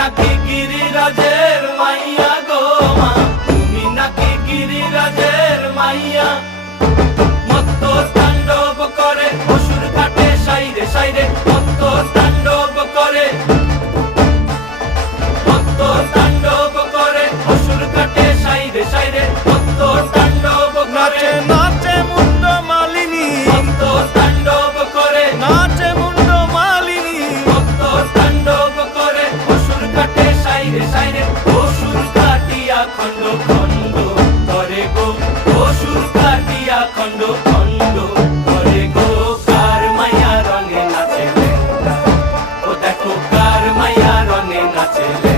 নাকি গিরিরাজের মাইয়া গো মা, তুমি নাকি গিরিরাজের মাইয়া। মত্ত তাণ্ডব করে অসুর কাটে সাইরে সাইরে, মত্ত তাণ্ডব করে, মত্ত তাণ্ডব করে অসুর কাটে সাইরে সাইরে, মত্ত তাণ্ডব করে। নাচে মুন্ড মালিনী, মত্ত তাণ্ডব করে, নাচে মুন্ড মালিনী, মত্ত তাণ্ডব করে অসুর কাটে সাইরে সাইরে, অসুর কাটিয়া খণ্ড খণ্ড করে গো, অসুর কাটিয়া খণ্ড খণ্ড করে গো। কার মায়া রঙে নাচে লেঙ্গা, ও দেখো কার মায়া রঙে নাচে লেঙ্গা।